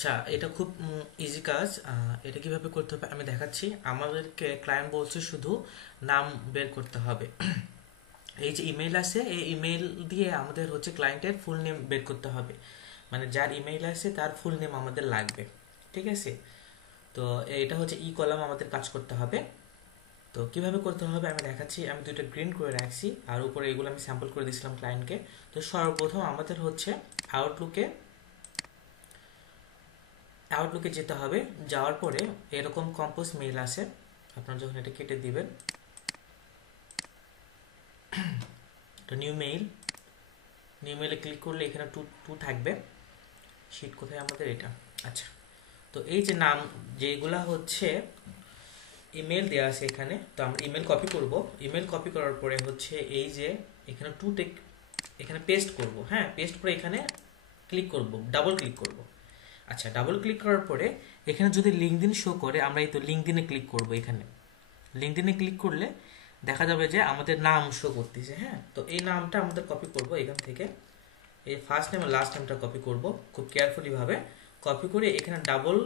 আচ্ছা, এটা খুব ইজি কাজ। এটা কিভাবে করতে হবে আমি দেখাচ্ছি। আমাদেরকে ক্লায়েন্ট বলছে শুধু নাম বের করতে হবে। এই যে ইমেল আছে, এই ইমেল দিয়ে আমাদের হচ্ছে ক্লায়েন্টের ফুল নেম বের করতে হবে। মানে যার ইমেল আছে তার ফুল নেম আমাদের লাগবে। ঠিক আছে? তো এটা হচ্ছে ই কলাম আমাদের কাজ করতে হবে। তো কিভাবে করতে হবে আমি দেখাচ্ছি। আমি দুইটা গ্রিন করে রাখছি, আর উপরে এগুলো আমি স্যাম্পল করে দিয়েছিলাম ক্লায়েন্টকে। তো সর্বপ্রথম আমাদের হচ্ছে আউটলুকে আউটলুকে যেতে হবে। যাওয়ার পরে এরকম কম্পোজ মেইল আছে, আপনারা যখন এটা কেটে দিবেন, তো নিউ মেইল, নিউ মেইলে ক্লিক করলে এখানে টু টু থাকবে। শিট কোথায় আমাদের? এটা। আচ্ছা, তো এই যে নাম যেগুলা হচ্ছে ইমেল দেওয়া আছে এখানে, তো আমরা ইমেল কপি করব। ইমেল কপি করার পরে হচ্ছে এই যে এখানে টু টেক, এখানে পেস্ট করব। হ্যাঁ, পেস্ট করে এখানে ক্লিক করব, ডাবল ক্লিক করব। আচ্ছা, ডাবল ক্লিক করার পরে এখানে যদি লিঙ্কডইন শো করে, আমরা এই তো লিঙ্কডইনে ক্লিক করব। এখানে লিঙ্কডইনে ক্লিক করলে দেখা যাবে যে আমাদের নাম শো করতেছে। হ্যাঁ, তো এই নামটা আমাদের কপি করব এখান থেকে। এই ফার্স্ট নেম আর লাস্ট নেমটা কপি করব খুব কেয়ারফুলি ভাবে। কপি করে এখানে ডাবল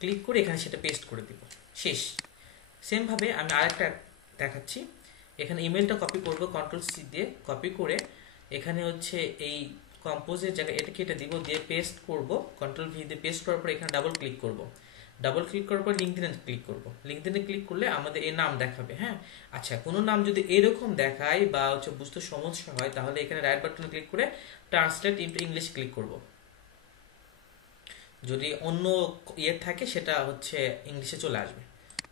ক্লিক করে এখানে সেটা পেস্ট করে দিব। শেষ। সেম ভাবে আমি আরেকটা দেখাচ্ছি। এখানে ইমেলটা কপি করব, কন্ট্রোল সি দিয়ে কপি করে এখানে হচ্ছে এই কম্পোজের জায়গায় এটা কেটে দিব, দিয়ে পেস্ট করব। কন্ট্রোল ভি দিয়ে পেস্ট করার পর এখানে ডাবল ক্লিক করব। ডাবল ক্লিক করার পর লিঙ্কডইনে ক্লিক করব। লিঙ্কডইনে ক্লিক করলে আমাদের এই নাম দেখাবে। হ্যাঁ, আচ্ছা, কোনো নাম যদি এরকম দেখায় বা হচ্ছে বুঝতে সমস্যা হয়, তাহলে এখানে রাইট বাটনে ক্লিক করে ট্রান্সলেট ইনটু ইংলিশ ক্লিক করব। যদি অন্য ইয়ে থাকে সেটা হচ্ছে ইংলিশে চলে আসবে।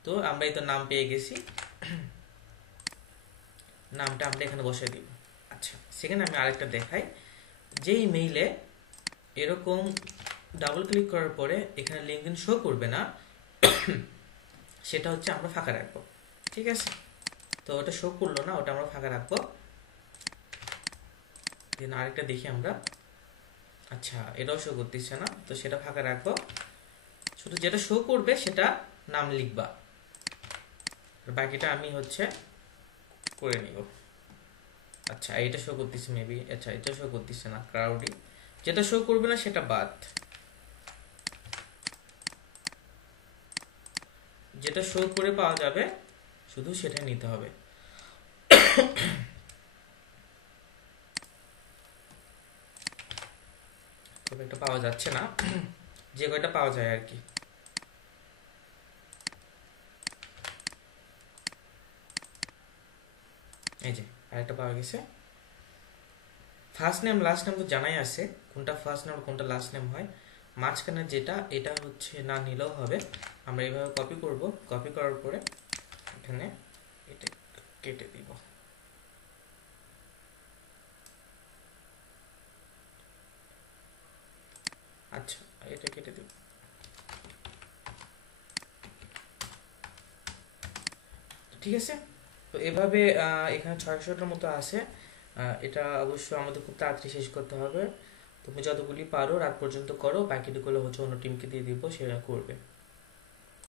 তো আমরা এই তো নাম পেয়ে গেছি, নামটা আমরা এখানে বসিয়ে দিব। আচ্ছা, সেখানে আমি আরেকটা দেখাই। যেই মেইলে এরকম ডাবল ক্লিক করার পরে এখানে লিঙ্কডইন শো করবে না, সেটা হচ্ছে আমরা ফাঁকা রাখবো। ঠিক আছে? তো ওটা শো করলো না, ওটা আমরা ফাঁকা রাখবো। দেন আরেকটা দেখি আমরা। আচ্ছা, এটাও শো করতেছে না, তো সেটা ফাঁকা রাখবো। শুধু যেটা শো করবে সেটা নাম লিখবা, বাকিটা আমি হচ্ছে করে নিব। আচ্ছা, এটা শো করতেছে মেবি। আচ্ছা, এটা শো করতেছে না, ক্রাউডি। যেটা শো করবে না সেটা বাদ, যেটা শো করে পাওয়া যাবে শুধু সেটাই নিতে হবে। খুব একটা পাওয়া যাচ্ছে না, যে কয়টা পাওয়া যায় আর কি। এই যে আরেকটা পাওয়া গেছে। ফার্স্ট নেম লাস্ট নেম তো জানাই আছে, কোনটা ফার্স্ট নেম কোনটা লাস্ট নেম হয়। মাঝখানে যেটা, এটা হচ্ছে না নিলেও হবে। আমরা এইভাবে কপি করব। কপি করার পরে এখানে এটা কেটে দিব। আচ্ছা, এটা কেটে দিব। ঠিক আছে? তো এভাবে এখানে 600টার মতো আছে। এটা অবশ্য আমাদের খুব তাড়াতাড়ি শেষ করতে হবে। তুমি যতগুলি পারো রাত পর্যন্ত করো, বাকিগুলো হচ্ছে অন্য টিমকে দিয়ে দিব, সেরা করবে।